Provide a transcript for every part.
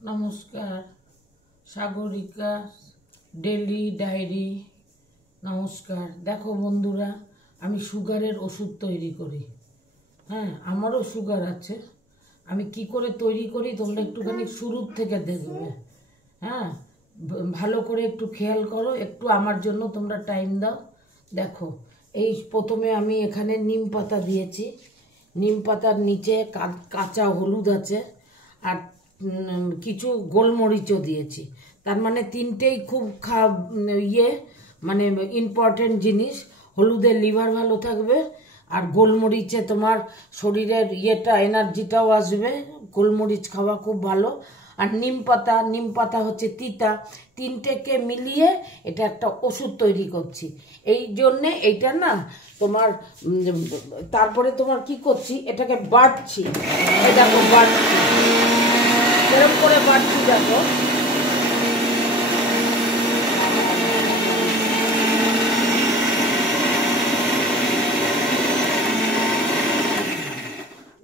নমস্কার, Sagarika daily diary. নমস্কার। দেখো বন্ধুরা, আমি সুগারের ওষুধ তৈরি করি। হ্যাঁ, আমারও সুগার আছে। আমি কি করে তৈরি করি তোমরা একটুখানি শুরুর থেকে দেখবে। হ্যাঁ, ভালো করে একটু খেয়াল করো, একটু আমার জন্য তোমরা টাইম দাও। দেখো, এই প্রথমে আমি এখানে নিম পাতা দিয়েছি। নিম পাতার নিচে কাঁচা হলুদ আছে, আর কিছু গোলমরিচও দিয়েছি। তার মানে তিনটেই খুব মানে ইম্পর্টেন্ট জিনিস। হলুদের লিভার ভালো থাকবে, আর গোলমরিচে তোমার শরীরের এনার্জিটাও আসবে। গোলমরিচ খাওয়া খুব ভালো। আর নিম পাতা হচ্ছে তিতা। তিনটেকে মিলিয়ে এটা একটা ওষুধ তৈরি করছি। এই জন্যে এইটা না তোমার তারপরে তোমার কি করছি, এটাকে বাটছি। এটা বাটছি, এরকম করে বাটছি। দেখো,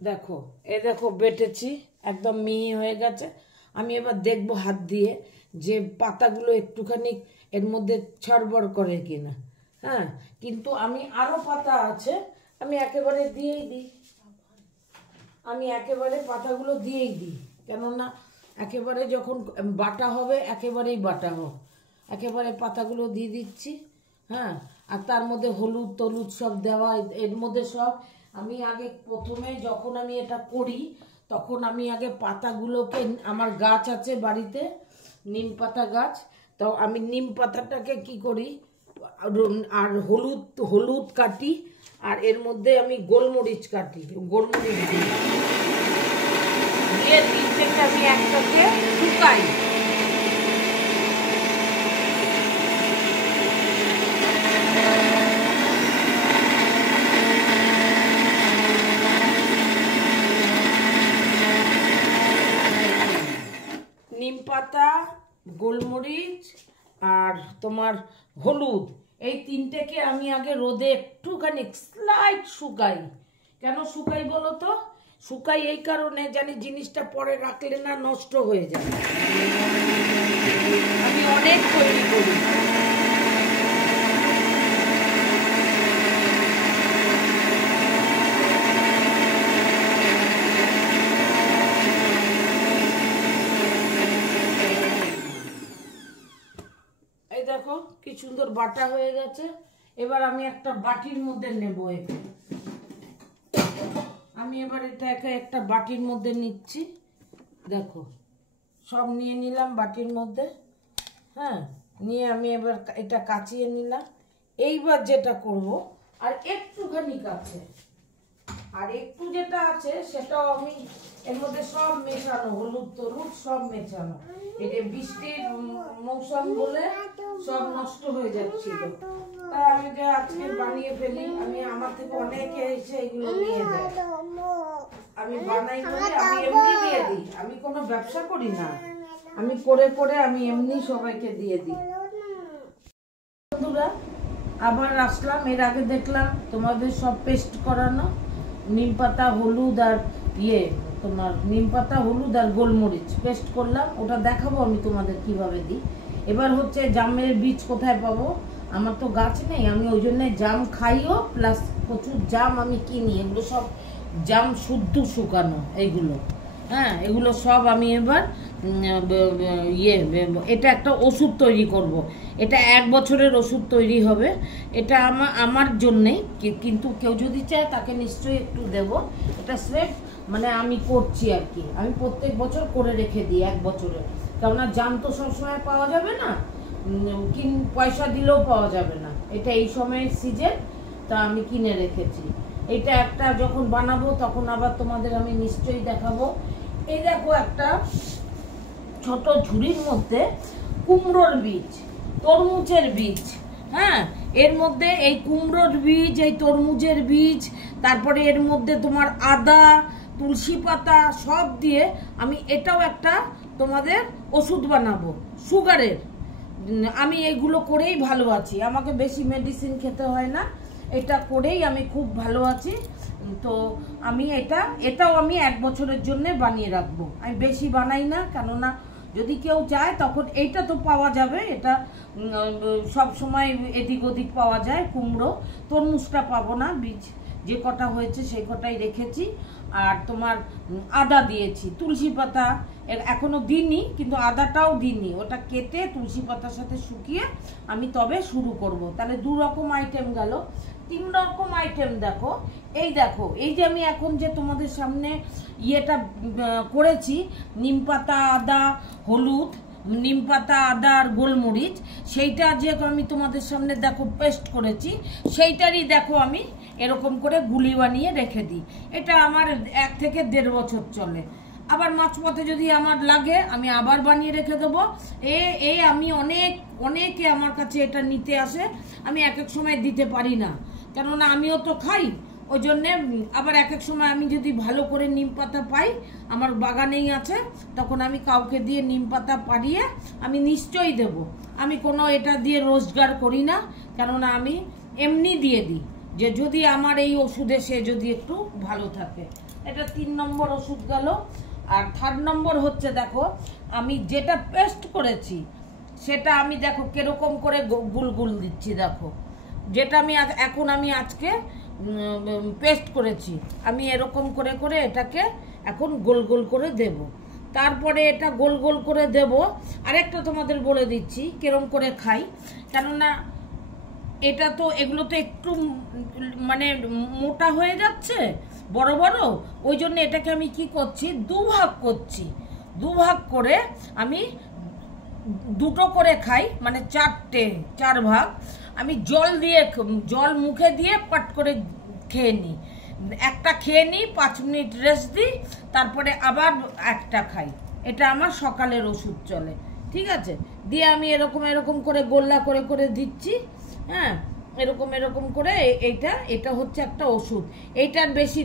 দেখো দেখো বেটেছি, একদম মিহি হয়ে গেছে। আমি এবার দেখবো হাত দিয়ে যে পাতাগুলো একটুখানি এর মধ্যে ছড়বড় করে কিনা। হ্যাঁ, কিন্তু আমি আরো পাতা আছে, আমি একেবারে দিয়েই দিই। আমি একেবারে পাতাগুলো দিয়েই দিই, কেননা একেবারে যখন বাটা হবে একেবারেই বাটা হোক। একেবারে পাতাগুলো দিয়ে দিচ্ছি। হ্যাঁ, আর তার মধ্যে হলুদ টলুদ সব দেওয়া। এর মধ্যে সব আমি আগে প্রথমে যখন আমি এটা করি তখন আমি আগে পাতাগুলোকে, আমার গাছ আছে বাড়িতে, নিম পাতা গাছ, তো আমি নিম পাতাটাকে কি করি, আর হলুদ কাটি, আর এর মধ্যে আমি গোলমরিচ কাটি, গোলমরিচ দিই, দিয়ে তিনটাকে আমি একসাথে শুকাই। নিম পাতা, গোলমরিচ আর তোমার হলুদ, এই তিনটেকে আমি আগে রোদে একটুখানি স্লাইট শুকাই। কেন শুকাই বলো তো? শুকাই এই কারণে, জানি জিনিসটা পরে রাখলে না নষ্ট হয়ে যায়। আমি অনেক তৈরি করি। দেখো কি সুন্দর বাটা হয়ে গেছে। এবার আমি একটা বাটির মধ্যে নেব। আমি এবার এটাকে একটা বাটির মধ্যে নিচ্ছি। দেখো, সব নিয়ে নিলাম বাটির মধ্যে। হ্যাঁ, নিয়ে আমি এবার এটা কাচিয়ে নিলাম। এইবার যেটা করব, আর একটুখানি কাছে, আর একটু যেটা আছে সেটাও আমি এর মধ্যে সব মেশানো, হলুদ টলুদ সব মেশানো। এটা বৃষ্টির মৌসুম বলে সব নষ্ট হয়ে যাচ্ছিল, তাই আমি যে আজকে বানিয়ে ফেলি। আমি আমার থেকে অনেকে এসে এগুলো নিয়ে যায়, আমি বানাই বলে আমি এমনি দিয়ে দিই। আমি কোনো ব্যবসা করি না, আমি করে করে আমি এমনি সবাইকে দিয়ে দিই। বন্ধুরা, আবার আসলাম। এর আগে দেখলাম তোমাদের সব পেস্ট করানো, নিম পাতা হলুদ আর তোমার নিম পাতা হলুদ আর গোলমরিচ পেস্ট করলাম। ওটা দেখাবো আমি তোমাদের কিভাবে দিই। এবার হচ্ছে জামের বীজ কোথায় পাবো, আমার তো গাছ নেই, আমি ওই জন্য জাম খাইও, প্লাস প্রচুর জাম আমি কিনি। এগুলো সব জাম শুদ্ধ শুকানো এইগুলো। হ্যাঁ, এগুলো সব আমি এবার এটা একটা ওষুধ তৈরি করব। এটা 1 বছরের ওষুধ তৈরি হবে। এটা আমার জন্যেই, কিন্তু কেউ যদি চায় তাকে নিশ্চয়ই একটু দেব। এটা স্রেফ মানে আমি করছি আর কি। আমি প্রত্যেক বছর করে রেখে দিই 1 বছরে, কেননা জাম তো সবসময় পাওয়া যাবে না, পয়সা দিলেও পাওয়া যাবে না। এটা এই সময়ের সিজন, তা আমি কিনে রেখেছি। এটা একটা যখন বানাবো তখন আবার তোমাদের আমি নিশ্চয়ই দেখাবো। এই দেখো, একটা ছোট ঝুড়ির মধ্যে কুমড়োর বীজ, তরমুজের বীজ। হ্যাঁ, এর মধ্যে এই কুমড়োর বীজ, এই তরমুজের বীজ, তারপরে এর মধ্যে তোমার আদা, তুলসী পাতা সব দিয়ে আমি এটাও একটা তোমাদের ওষুধ বানাবো সুগারের। আমি এগুলো করেই ভালো আছি, আমাকে বেশি মেডিসিন খেতে হয় না। এটা করেই আমি খুব ভালো আছি। তো আমি এটাও আমি 1 বছরের জন্য বানিয়ে রাখবো। আমি বেশি বানাই না, কেননা যদি কেউ চায় তখন এইটা তো পাওয়া যাবে, এটা সব সময় এদিক ওদিক পাওয়া যায়। কুমড়ো, তরমুজটা পাবো না, বীজ যে কটা হয়েছে সেই কটাই রেখেছি। আর তোমার আদা দিয়েছি, তুলসী পাতা এখনো দিইনি, কিন্তু আদাটাও দিইনি, ওটা কেটে তুলসী পাতার সাথে শুকিয়ে আমি তবে শুরু করব। তাহলে 2 রকম আইটেম গেল। 3 রকম আইটেম দেখো, এই যে আমি এখন যে তোমাদের সামনে ইয়েটা করেছি, নিম পাতা, আদা, হলুদ, নিম পাতা, আদা আর গোলমরিচ, সেইটা যে আমি তোমাদের সামনে দেখো পেস্ট করেছি, সেইটারই দেখো আমি এরকম করে গুলি বানিয়ে রেখে দিই। এটা আমার 1 থেকে 1.5 বছর চলে। আবার মাঝপথে যদি আমার লাগে আমি আবার বানিয়ে রেখে দেবো। আমি অনেকে আমার কাছে এটা নিতে আসে, আমি এক এক সময় দিতে পারি না, কেননা আমিও তো খাই। ওই জন্যে আবার এক এক সময় আমি যদি ভালো করে নিম পাতা পাই, আমার বাগানেই আছে, তখন আমি কাউকে দিয়ে নিম পাতা পাড়িয়ে আমি নিশ্চয়ই দেব। আমি কোনো এটা দিয়ে রোজগার করি না, কেননা আমি এমনি দিয়ে দিই, যে যদি আমার এই ওষুধে সে যদি একটু ভালো থাকে। এটা 3 নম্বর ওষুধ গেল। আর 3rd নম্বর হচ্ছে, দেখো আমি যেটা পেস্ট করেছি সেটা আমি দেখো কিরকম করে গুল দিচ্ছি। দেখো যেটা আমি আজকে পেস্ট করেছি, আমি এরকম করে করে এটাকে এখন গোল গোল করে দেব। তারপরে এটা গোল গোল করে দেব। আরেকটা তোমাদের বলে দিচ্ছি কিরকম করে খাই, কেননা এটা তো এগুলো তো একটু মানে মোটা হয়ে যাচ্ছে, বড় বড়, ওই জন্য এটাকে আমি কি করছি, 2 ভাগ করছি। 2 ভাগ করে আমি 2টো করে খাই, মানে 4 ভাগ। আমি জল মুখে দিয়ে পাট করে খেয়ে নিই। একটা খেয়ে নিই, 5 মিনিট রেস্ট দিই, তারপরে আবার একটা খাই। এটা আমার সকালের ওষুধ চলে, ঠিক আছে। দিয়ে আমি এরকম করে গোল্লা করে করে দিচ্ছি। হ্যাঁ, এরকম করে এটা হচ্ছে একটা ওষুধ। এইটার বেশি